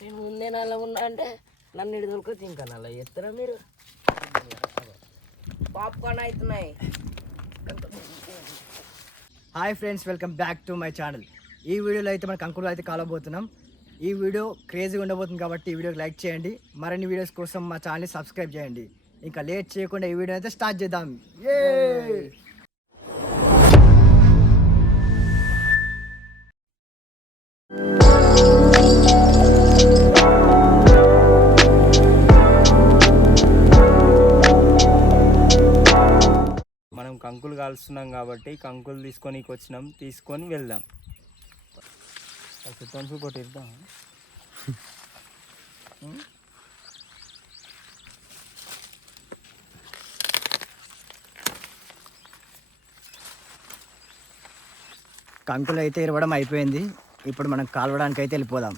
నేను ముందే నల్ల ఉన్నా అంటే నన్ను ఇడుదలకొచ్చి ఇంకా నల్ల ఎత్తరా మీరు పాప్కార్న్ అవుతున్నాయి. Hi friends, welcome back to my channel. ఈ వీడియోలో అయితే మన కంకులు అయితే కాలబోతున్నాం. ఈ వీడియో క్రేజీగా ఉండబోతుంది కాబట్టి ఈ వీడియోకి లైక్ చేయండి. మరిన్ని వీడియోస్ కోసం మా ఛానల్ని సబ్స్క్రైబ్ చేయండి. ఇంకా లేట్ చేయకుండా ఈ వీడియో అయితే స్టార్ట్ చేద్దాం. మనం కంకులు కాలుస్తున్నాం కాబట్టి కంకులు తీసుకొని వెళ్దాం. కొట్టిద్దాం. కంకులు అయితే ఇరవడం అయిపోయింది. ఇప్పుడు మనం కాలవడానికి అయితే వెళ్ళిపోదాం.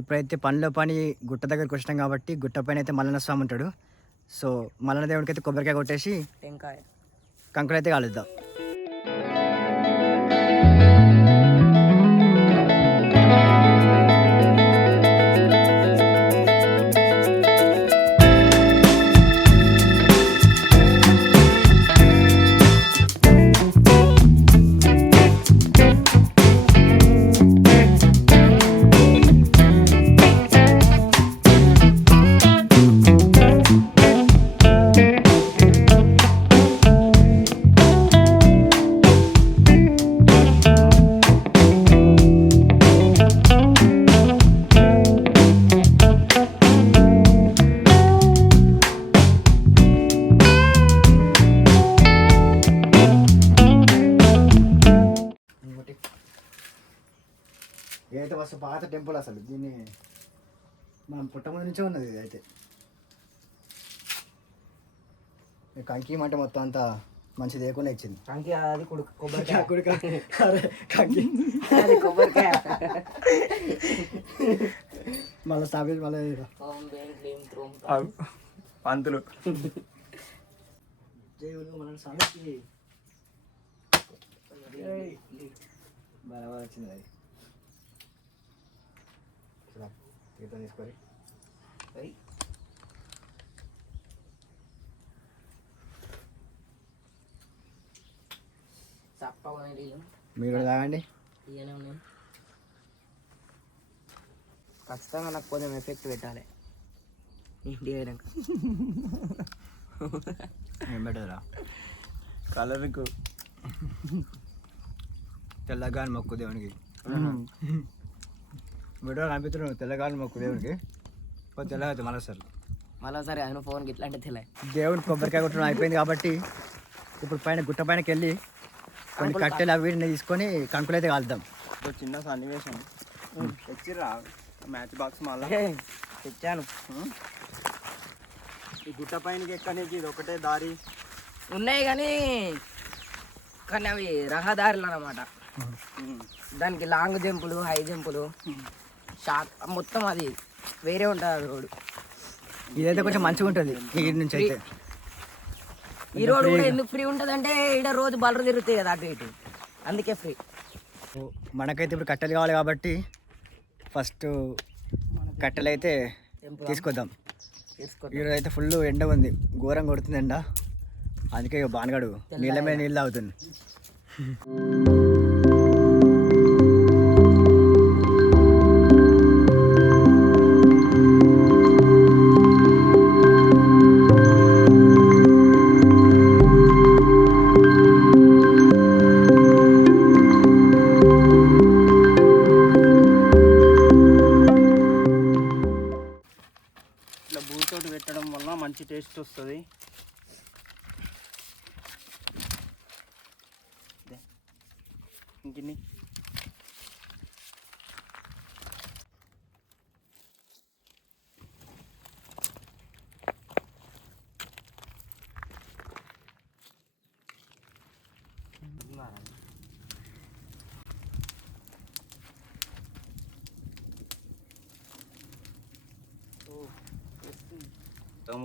ఇప్పుడైతే పనిలో పని గుట్ట దగ్గరికి వచ్చినాం కాబట్టి గుట్ట పైన అయితే మల్లన్న స్వామి ఉంటాడు. సో మల్లన్న దేవుడికి అయితే కొబ్బరికాయ కొట్టేసి టెంకాయ కంకులు అయితే కాలుద్దాం. ఇదైతే వస్తు పాత టెంపుల్, అసలు దీన్ని మనం పుట్టముందు నుంచే ఉన్నది. ఇది అయితే కంకి అంటే మొత్తం అంతా మంచిది లేకుండా ఇచ్చింది. కంకి అది కొబ్బరికాయ కంకి అది కొబ్బరికాయ మళ్ళీ స్థాపించి మళ్ళీ పంతులు దేవుడు మన స్వామికి బరాబర్ వచ్చింది. అది తీర్థం తీసుకొని మీరు తాగండి. ఖచ్చితంగా నాకు కొంచెం ఎఫెక్ట్ పెట్టాలి ఇంటి అయినాక. ఏం పెట్టదురా కలర్కు తెల్లగాని మొక్కు దేవునికి. వీడియో కనిపిస్తున్నాడు తెల్లగాని మొక్కు దేవునికి. కొంచెం తెల్లగా మళ్ళీ సరే ఆయన ఫోన్కి ఇట్లా అంటే తెలియ దేవుడికి కొబ్బరికాయ కొట్టడం అయిపోయింది కాబట్టి ఇప్పుడు పైన గుట్ట పైనకి వెళ్ళి కొన్ని కట్టెలు అవి తీసుకొని కంకులు అయితే కాలుద్దాం. చిన్న సన్నివేశం తెచ్చిర్రా మ్యాచ్ బాక్స్ మళ్ళీ తెచ్చాను. ఈ గుట్ట పైనకి ఎక్కడానికి ఇది ఒకటే దారి ఉన్నాయి కానీ అవి రహదారులు అన్నమాట. దానికి లాంగ్ జంపులు, హై జంపులు, షార్ట్ మొత్తం అది వేరే ఉంటుంది రోడ్డు. ఇదైతే కొంచెం మంచిగా ఉంటుంది ఈ నుంచి అయితే. ఈ రోడ్ కూడా ఎందుకు ఫ్రీ ఉంటుంది అంటే ఇక్కడ రోజు బలరు తిరుగుతాయి కదా అటు ఇటు, అందుకే ఫ్రీ. మనకైతే ఇప్పుడు కట్టెలు కావాలి కాబట్టి ఫస్ట్ కట్టెలు అయితే తీసుకొద్దాం. ఈరోజు అయితే ఫుల్ ఎండ ఉంది, ఘోరం కొడుతుంది ఎండ. అందుకే బానగాడు నీళ్ళ మీద నీళ్ళు తాగుతుంది. మంచి టేస్ట్ వస్తుంది. ఇంకిన్ని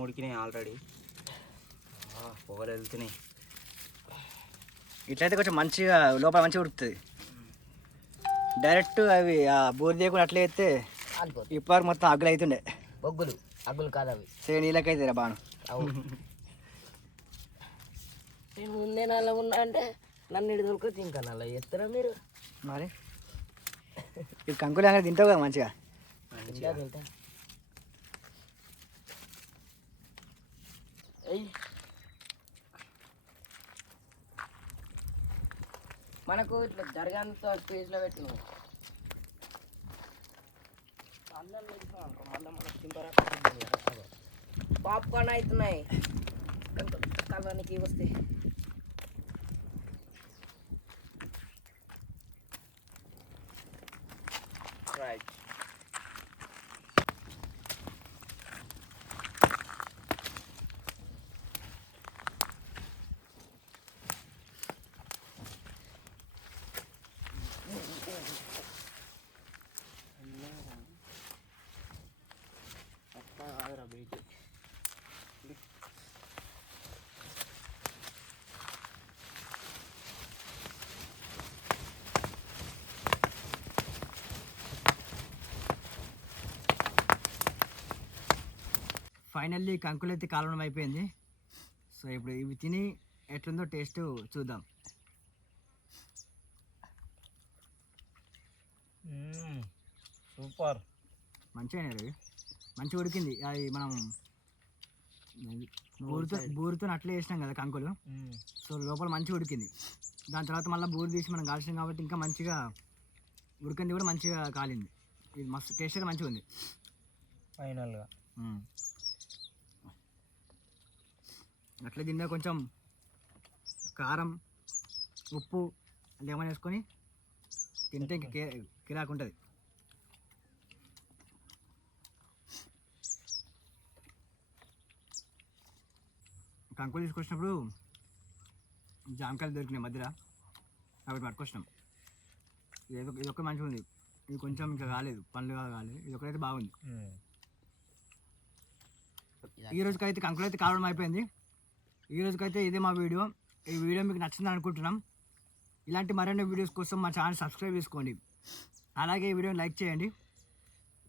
ఉడికినాయి ఆల్రెడీ, పొగలు వెళ్తున్నాయి. ఇట్లయితే కొంచెం మంచిగా లోపల మంచిగా ఉడుకుతుంది. డైరెక్ట్ అవి ఆ బోర్ చేయకుండా అట్లా అయితే కాలిపోతుంది. ఇప్పటివరకు మొత్తం అగ్గులు అవుతుండే. అగ్గులు కాదు అవి. నీళ్ళకైతే రా బాను. నేను ముందే నల్ల ఉన్నా అంటే నన్ను ఇటు దొరకొచ్చి ఇంకా నల్ల చేస్తారా మీరు? మరి ఈ కంకులు അങ്ങനെ తింటావు కదా మంచిగా. తింటా మనకు ఇట్లా జరగాంతో పేజ్లో పెట్టిన పాప్కార్న్ అవుతున్నాయి కాలానికి వస్తే. రైట్. ఫైనల్లీ కంకులు అయితే కాలవడం అయిపోయింది. సో ఇప్పుడు ఇవి తిని ఎట్లుందో టేస్ట్ చూద్దాం. సూపర్, మంచిగా ఇవి మంచిగా ఉడికింది. అది మనం బూరుతో అట్లే వేసినాం కదా కంకులు. సో లోపల మంచిగా ఉడికింది. దాని తర్వాత మళ్ళీ బూరు తీసి మనం కాల్చినాం కాబట్టి ఇంకా మంచిగా ఉడికింది కూడా మంచిగా కాలింది. ఇది మస్తు టేస్ట్ అయితే మంచిగా ఉంది ఫైనల్గా. అట్లా తిన్నా కొంచెం కారం ఉప్పు లెమన్ వేసుకొని తింటే ఇంక కిరాకు ఉంటుంది. కంకులు తీసుకొచ్చినప్పుడు జామకాయలు దొరికినాయి మధ్యలో, కాబట్టి పట్టుకొచ్చినాం. ఇదొక మంచిగా ఉంది. ఇది కొంచెం ఇంకా కాలేదు, పండ్లు కాలేదు. ఇది ఒకటైతే బాగుంది. ఈ రోజుకైతే కంకులు అయితే కావడం అయిపోయింది. ఈ రోజుకైతే ఇదే మా వీడియో. ఈ వీడియో మీకు నచ్చిందని అనుకుంటున్నాం. ఇలాంటి మరిన్ని వీడియోస్ కోసం మా ఛానల్ సబ్స్క్రైబ్ చేసుకోండి. అలాగే ఈ వీడియోని లైక్ చేయండి.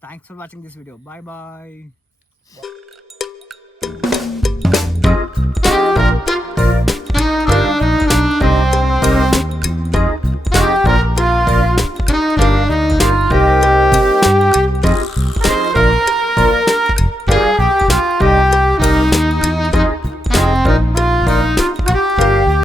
Thanks for watching this video. Bye bye.